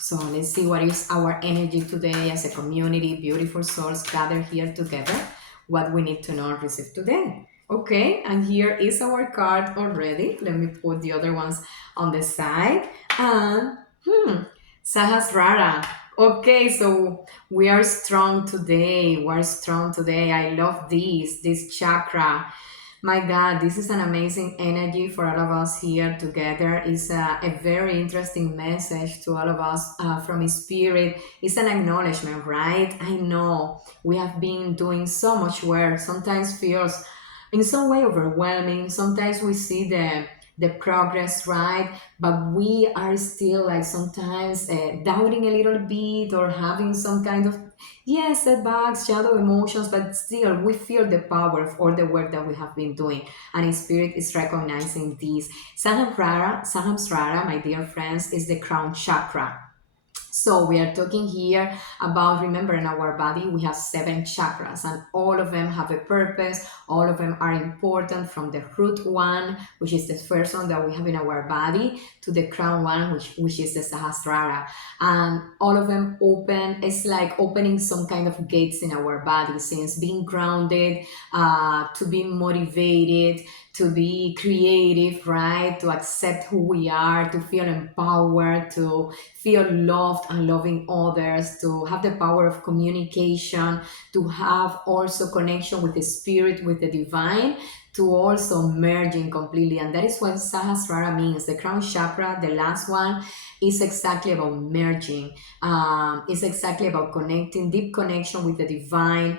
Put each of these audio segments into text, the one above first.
So let's see what is our energy today as a community, beautiful souls gathered here together. What we need to know and receive today. Okay, and here is our card already. Let me put the other ones on the side. And Sahasrara. Okay, so we are strong today. We're strong today. I love this chakra. My God, this is an amazing energy for all of us here together. It's a very interesting message to all of us from His Spirit. It's an acknowledgement, right? I know we have been doing so much work. Sometimes feels in some way overwhelming. Sometimes we see the progress, right? But we are still like sometimes doubting a little bit or having some kind of yes, setbacks, shadow emotions, but still we feel the power of all the work that we have been doing. And His Spirit is recognizing this. Sahamsrara, my dear friends, is the crown chakra. So we are talking here about, remember, in our body we have seven chakras and all of them have a purpose. All of them are important, from the root one, which is the first one that we have in our body, to the crown one, which is the Sahasrara. And all of them open, it's like opening some kind of gates in our body, since being grounded, to be motivated, to be creative, right? To accept who we are, to feel empowered, to feel loved and loving others, to have the power of communication, to have also connection with the spirit, with the divine, to also merging completely. And that is what Sahasrara means. The crown chakra, the last one, is exactly about merging. It's exactly about connecting, deep connection with the divine,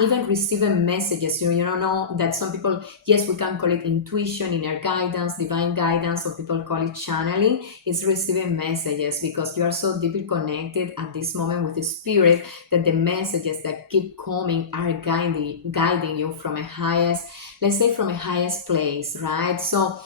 even receiving messages. You know that some people, yes, we can call it intuition, inner guidance, divine guidance, some people call it channeling. It's receiving messages because you are so deeply connected at this moment with the spirit that the messages that keep coming are guiding you from a highest, let's say, from a highest place, right? So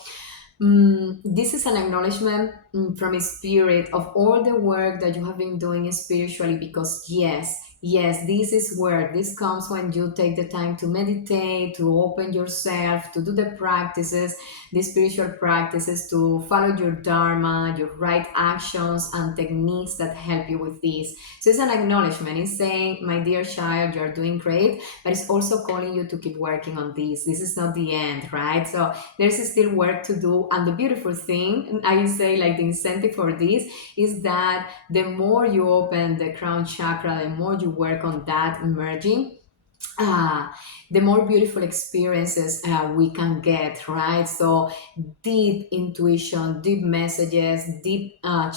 this is an acknowledgement from His Spirit of all the work that you have been doing spiritually, because yes, this is work. This comes when you take the time to meditate, to open yourself, to do the practices, the spiritual practices, to follow your dharma, your right actions and techniques that help you with this. So it's an acknowledgement. It's saying, my dear child, you're doing great, but it's also calling you to keep working on this. This is not the end, right? So there's still work to do. And the beautiful thing, I say, like, the incentive for this is that the more you open the crown chakra, the more you work on that merging, uh, the more beautiful experiences we can get, right? So deep intuition, deep messages, deep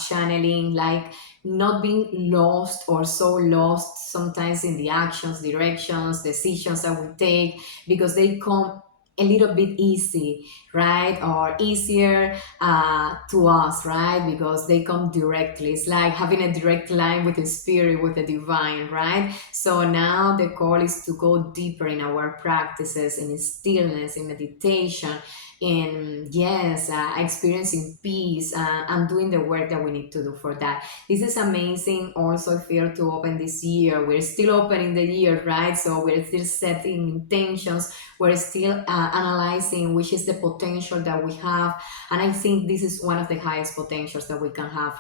channeling, like not being lost or so lost sometimes in the actions, directions, decisions that we take, because they come a little bit easy, right? Or easier to us, right? Because they come directly. It's like having a direct line with the spirit, with the divine, right? So now the call is to go deeper in our practices, in stillness, in meditation, in, yes, experiencing peace, and doing the work that we need to do for that. This is amazing. Also, feel to open this year. We're still opening the year, right? So we're still setting intentions. We're still analyzing which is the potential that we have. And I think this is one of the highest potentials that we can have,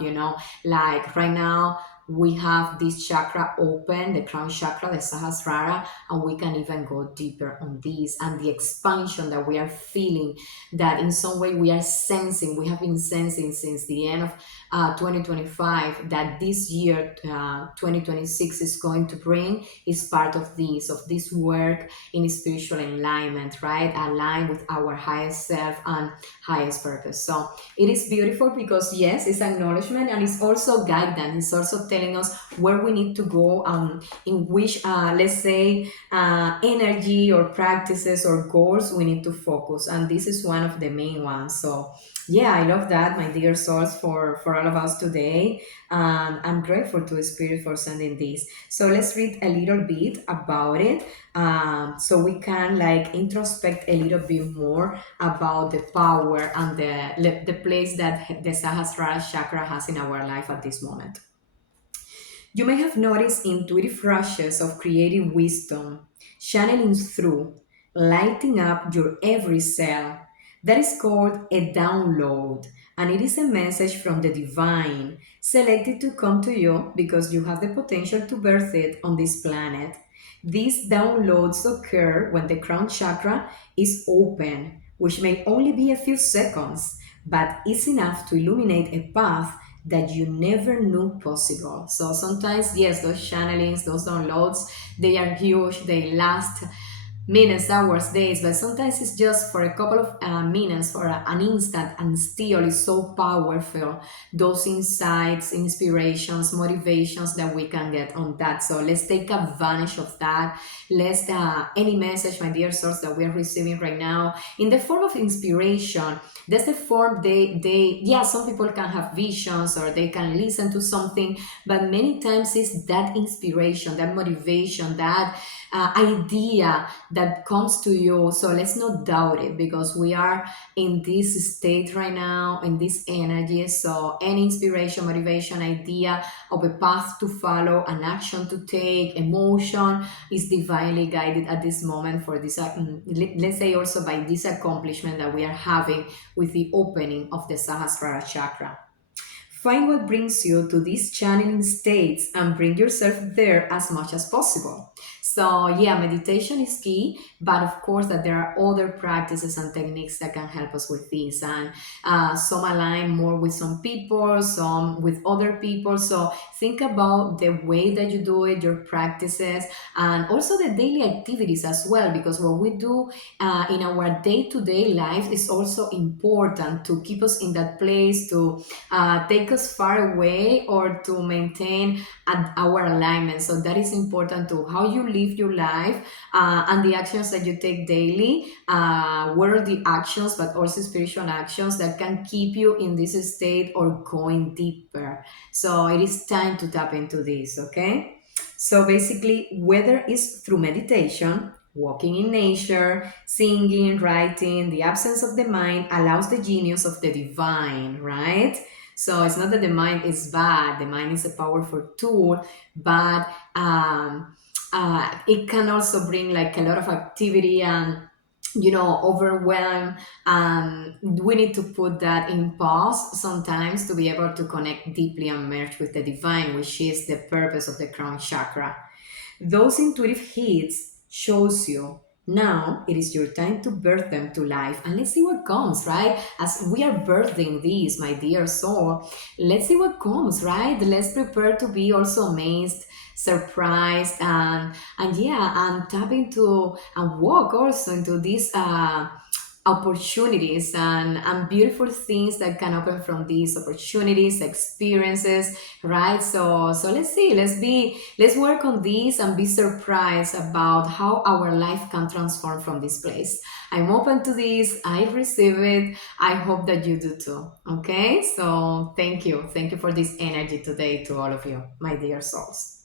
like right now we have this chakra open, the crown chakra, the Sahasrara, and we can even go deeper on this and the expansion that we are feeling, that in some way we are sensing, we have been sensing since the end of 2025, that this year, 2026, is going to bring, is part of this work in spiritual alignment, right? Align with our highest self and highest purpose. So it is beautiful because, yes, it's acknowledgement and it's also guidance. It's also telling us where we need to go, in which, let's say, energy or practices or goals we need to focus. And this is one of the main ones. So yeah, I love that, my dear souls, for all of us today. I'm grateful to Spirit for sending this. So let's read a little bit about it, so we can like introspect a little bit more about the power and the place that the Sahasrara chakra has in our life at this moment. You may have noticed intuitive rushes of creative wisdom channeling through, lighting up your every cell. That is called a download. and it is a message from the divine, selected to come to you because you have the potential to birth it on this planet. These downloads occur when the crown chakra is open, which may only be a few seconds, but is enough to illuminate a path that you never knew possible. So sometimes, yes, those channelings, those downloads, they are huge, they last minutes, hours, days, but sometimes it's just for a couple of minutes, for an instant, and still it's so powerful. Those insights, inspirations, motivations that we can get on that. So let's take advantage of that. Let's, any message, my dear source, that we are receiving right now in the form of inspiration. That's the form yeah, some people can have visions or they can listen to something, but many times it's that inspiration, that motivation, that idea that comes to you. So let's not doubt it because we are in this state right now, in this energy. So any inspiration, motivation, idea of a path to follow, an action to take, emotion is divinely guided at this moment for this, let's say also by this accomplishment that we are having with the opening of the Sahasrara chakra. Find what brings you to these channeling states and bring yourself there as much as possible. So, yeah, meditation is key, but of course, that there are other practices and techniques that can help us with this. And some align more with some people, some with other people. So, think about the way that you do it, your practices, and also the daily activities as well, because what we do in our day to day life is also important to keep us in that place, to take us far away, or to maintain our alignment. So that is important to how you live your life and the actions that you take daily. What are the actions, but also spiritual actions that can keep you in this state or going deeper. So it is time to tap into this, okay? So basically, whether it's through meditation, walking in nature, singing, writing, the absence of the mind allows the genius of the divine, right? So it's not that the mind is bad, the mind is a powerful tool, but it can also bring like a lot of activity and overwhelm, and we need to put that in pause sometimes to be able to connect deeply and merge with the divine, which is the purpose of the crown chakra. Those intuitive hits shows you now it is your time to birth them to life, and let's see what comes, right? As we are birthing these, my dear soul, let's see what comes, right? Let's prepare to be also amazed, surprised, and yeah, and tap into and walk also into these opportunities and beautiful things that can open from these opportunities, experiences, right? So let's see, let's work on this and be surprised about how our life can transform from this place. I'm open to this, I receive it, I hope that you do too. Okay, so thank you for this energy today to all of you, my dear souls.